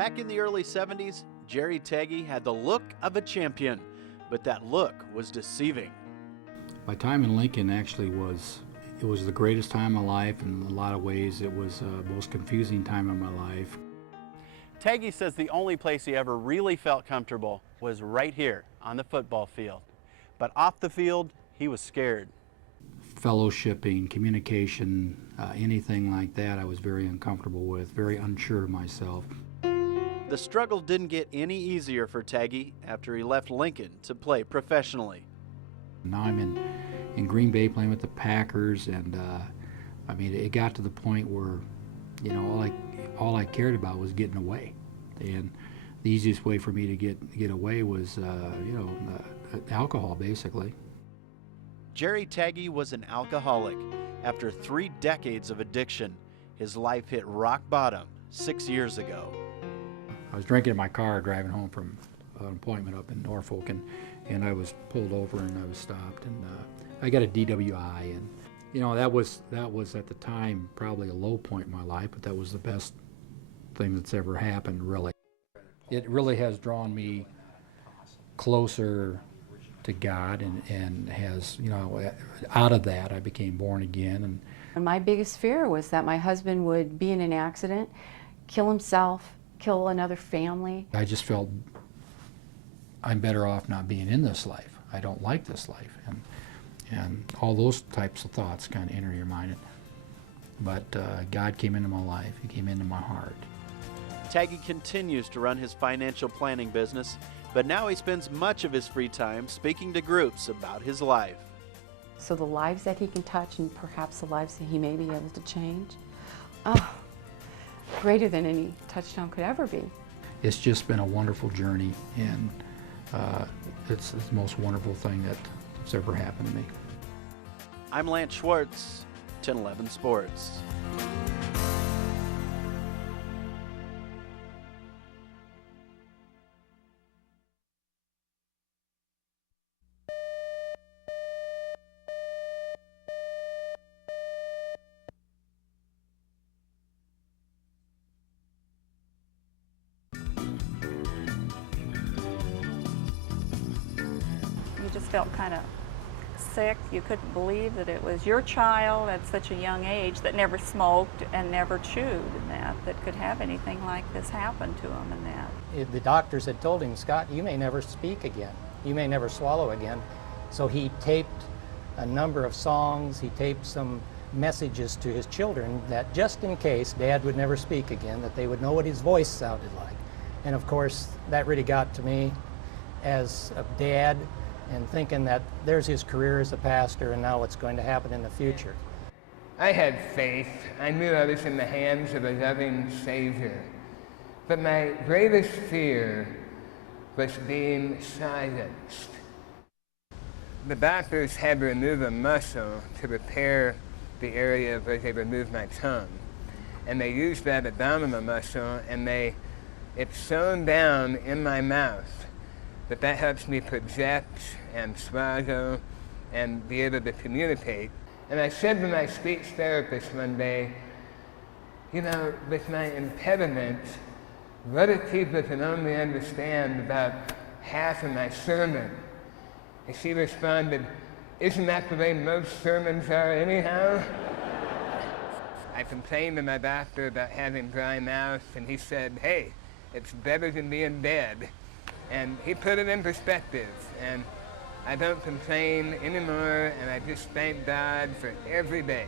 Back in the early 70s, Jerry Tagge had the look of a champion, but that look was deceiving. My time in Lincoln actually was the greatest time of my life. In a lot of ways, it was the most confusing time of my life. Tagge says the only place he ever really felt comfortable was right here on the football field. But off the field, he was scared. Fellowshipping, communication, anything like that I was very uncomfortable with, very unsure of myself. The struggle didn't get any easier for Tagge after he left Lincoln to play professionally. Now I'm in Green Bay playing with the Packers, and I mean, it got to the point where, you know, all I cared about was getting away, and the easiest way for me to get away was, you know, alcohol, basically. Jerry Tagge was an alcoholic. After 3 decades of addiction, his life hit rock bottom 6 years ago. I was drinking in my car driving home from an appointment up in Norfolk, and I was pulled over and I was stopped, and I got a DWI, and you know, that was at the time probably a low point in my life, but that was the best thing that's ever happened, really. It really has drawn me closer to God, and has, you know, out of that I became born again. And my biggest fear was that my husband would be in an accident, kill himself, kill another family. I just felt I'm better off not being in this life. I don't like this life, and all those types of thoughts kind of enter your mind. But God came into my life. He came into my heart. Tagge continues to run his financial planning business, but now he spends much of his free time speaking to groups about his life. So the lives that he can touch, and perhaps the lives that he may be able to change, oh, greater than any touchstone could ever be. It's just been a wonderful journey, and it's the most wonderful thing that's ever happened to me. I'm Lance Schwartz, 1011 Sports. You just felt kind of sick. You couldn't believe that it was your child at such a young age that never smoked and never chewed, and that could have anything like this happen to him, and that. The doctors had told him, Scott, you may never speak again. You may never swallow again. So he taped a number of songs. He taped some messages to his children that just in case Dad would never speak again, that they would know what his voice sounded like. And of course, that really got to me as a dad, and thinking that there's his career as a pastor and now what's going to happen in the future. I had faith. I knew I was in the hands of a loving Savior. But my greatest fear was being silenced. The doctors had to remove a muscle to repair the area where they removed my tongue. And they used that abdominal muscle, and it's sewn down in my mouth. But that helps me project and swallow and be able to communicate. And I said to my speech therapist one day, you know, with my impediment, what if people can only understand about half of my sermon? And she responded, isn't that the way most sermons are anyhow? I complained to my doctor about having dry mouth, and he said, hey, it's better than being dead. And he put it in perspective, and I don't complain anymore, and I just thank God for every day.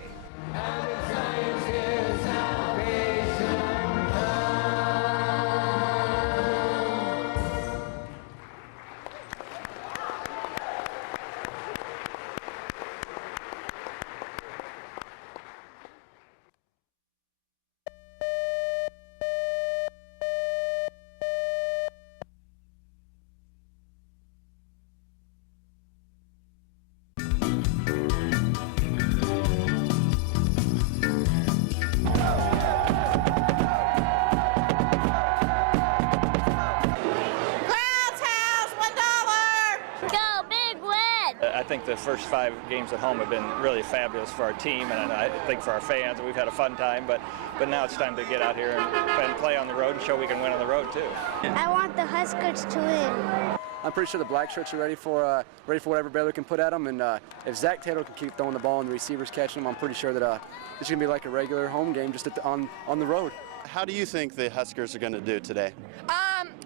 the first 5 games at home have been really fabulous for our team, and I think for our fans. We've had a fun time, but now it's time to get out here and play on the road and show we can win on the road too. I want the Huskers to win. I'm pretty sure the black shirts are ready for whatever Baylor can put at them, and if Zach Taylor can keep throwing the ball and the receivers catching them, I'm pretty sure that it's going to be like a regular home game just on the road. How do you think the Huskers are going to do today?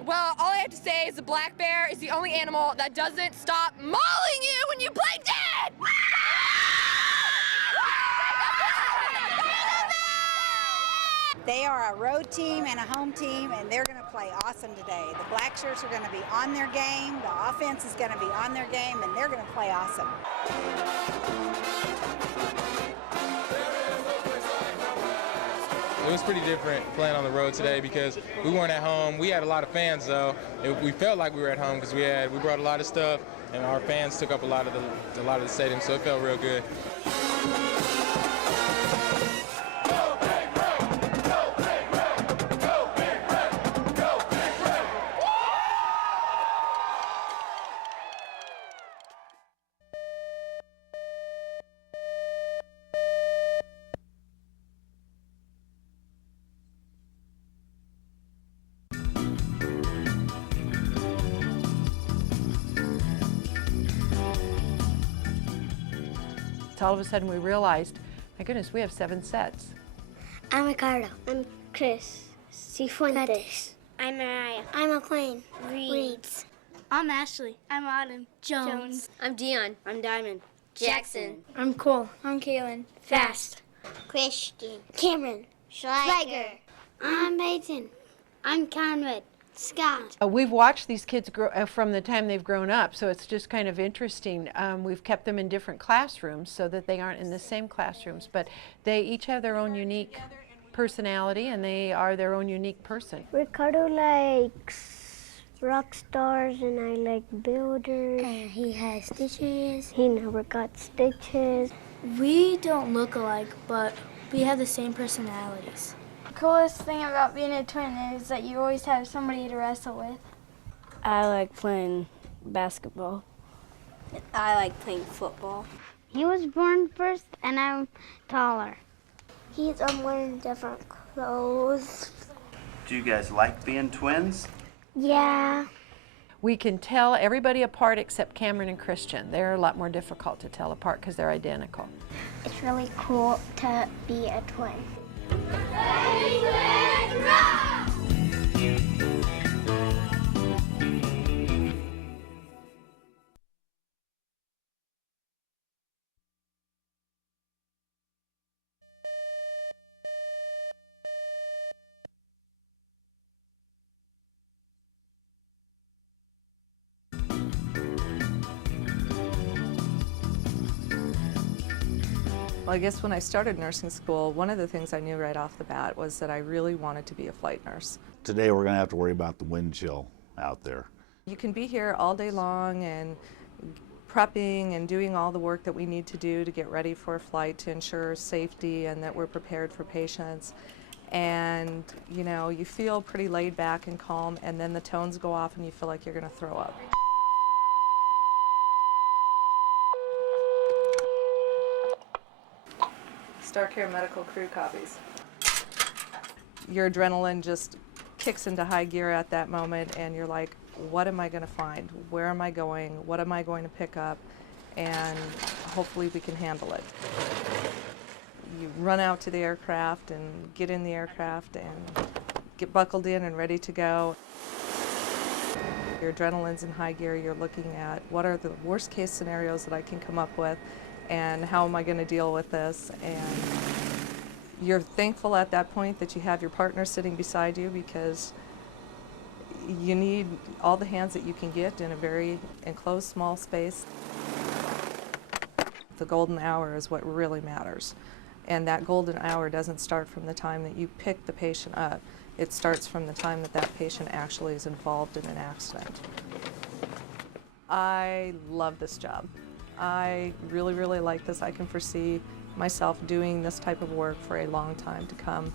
Well, all I have to say is the black bear is the only animal that doesn't stop mauling you when you play dead! They are a road team and a home team, and they're going to play awesome today. The black shirts are going to be on their game, the offense is going to be on their game, and they're going to play awesome. It was pretty different playing on the road today because we weren't at home. We had a lot of fans though. We felt like we were at home because we brought a lot of stuff, and our fans took up a lot of the stadium, so it felt real good. All of a sudden we realized, my goodness, we have 7 sets. I'm Ricardo. I'm Chris Cifuentes. I'm Mariah. I'm McLean. Reeds. I'm Ashley. I'm Autumn. Jones. I'm Dion. I'm Diamond. Jackson. I'm Cole. I'm Kaylin. Fast. Christian. Cameron. Schleicher. I'm Peyton. I'm Conrad. Scott. We've watched these kids grow from the time they've grown up, so it's just kind of interesting. We've kept them in different classrooms so that they aren't in the same classrooms, but they each have their own unique personality, and they are their own unique person. Ricardo likes rock stars, and I like builders. And he has stitches. He never got stitches. We don't look alike, but we have the same personalities. The coolest thing about being a twin is that you always have somebody to wrestle with. I like playing basketball. I like playing football. He was born first, and I'm taller. He's wearing different clothes. Do you guys like being twins? Yeah. We can tell everybody apart except Cameron and Christian. They're a lot more difficult to tell apart because they're identical. It's really cool to be a twin. Well, I guess when I started nursing school, one of the things I knew right off the bat was that I really wanted to be a flight nurse. Today we're going to have to worry about the wind chill out there. You can be here all day long and prepping and doing all the work that we need to do to get ready for a flight to ensure safety and that we're prepared for patients. And, you know, you feel pretty laid back and calm, and then the tones go off and you feel like you're going to throw up. StarCare medical crew copies. Your adrenaline just kicks into high gear at that moment, and you're like, what am I going to find? Where am I going? What am I going to pick up? And hopefully we can handle it. You run out to the aircraft and get in the aircraft and get buckled in and ready to go. Your adrenaline's in high gear. You're looking at what are the worst case scenarios that I can come up with, and how am I going to deal with this? And you're thankful at that point that you have your partner sitting beside you, because you need all the hands that you can get in a very enclosed, small space. The golden hour is what really matters. And that golden hour doesn't start from the time that you pick the patient up. It starts from the time that that patient actually is involved in an accident. I love this job. I really, really like this. I can foresee myself doing this type of work for a long time to come.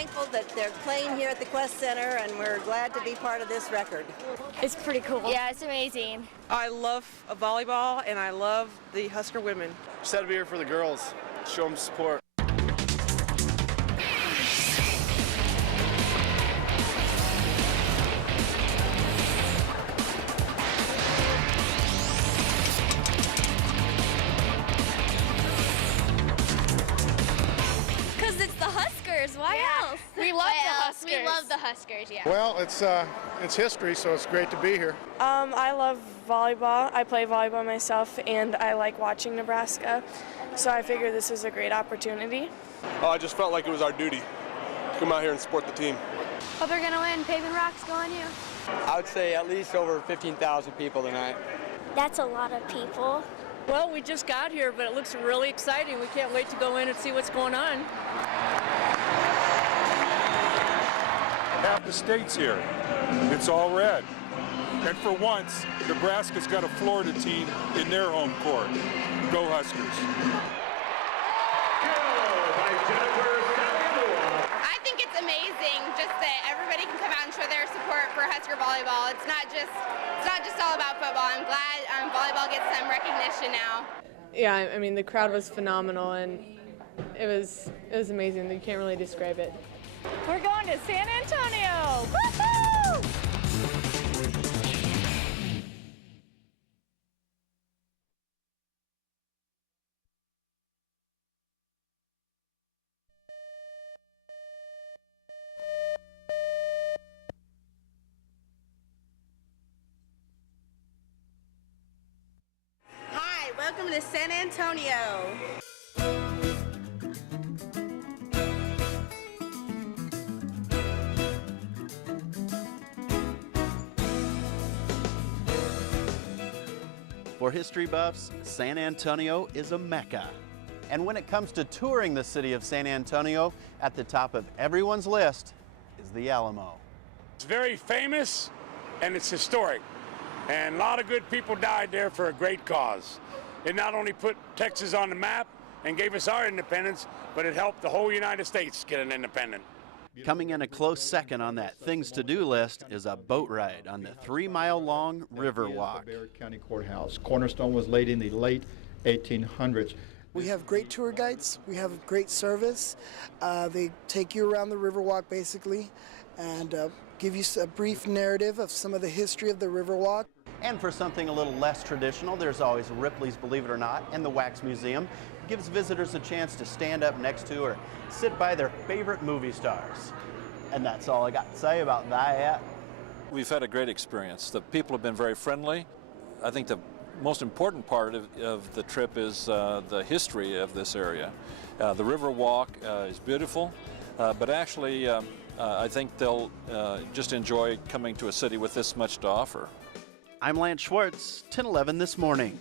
thankful that they're playing here at the Qwest Center, and we're glad to be part of this record. It's pretty cool. Yeah, it's amazing. I love volleyball, and I love the Husker women. Just had to be here for the girls, show them support. It's the Huskers. Why else? We love the Huskers. We love the Huskers, yeah. Well, it's history, so it's great to be here. I love volleyball. I play volleyball myself, and I like watching Nebraska. So I figured this was a great opportunity. I just felt like it was our duty to come out here and support the team. Hope you're gonna win. Paving rocks, go on you. I would say at least over 15,000 people tonight. That's a lot of people. Well, we just got here, but it looks really exciting. We can't wait to go in and see what's going on. Half the state's here. It's all red. And for once, Nebraska's got a Florida team in their home court. Go Huskers. I think it's amazing just that everybody can come out and show their support for Husker volleyball. It's not just all about football. I'm glad volleyball gets some recognition now. Yeah, I mean, the crowd was phenomenal, and it was amazing. You can't really describe it. We're going to San Antonio. Woo-hoo! Hi, welcome to San Antonio. For history buffs, San Antonio is a mecca. And when it comes to touring the city of San Antonio, at the top of everyone's list is the Alamo. It's very famous and it's historic. And a lot of good people died there for a great cause. It not only put Texas on the map and gave us our independence, but it helped the whole United States get an independence. Coming in a close second on that things to do list is a boat ride on the 3-mile-long river walk. Baylor County Courthouse. Cornerstone was laid in the late 1800s. We have great tour guides. We have great service. They take you around the Riverwalk basically and give you a brief narrative of some of the history of the Riverwalk. And for something a little less traditional, there's always Ripley's Believe It or Not and the Wax Museum. Gives visitors a chance to stand up next to or sit by their favorite movie stars. And that's all I got to say about that. We've had a great experience. The people have been very friendly. I think the most important part of the trip is the history of this area. The river walk is beautiful, but actually I think they'll just enjoy coming to a city with this much to offer. I'm Lance Schwartz, 1011 This Morning.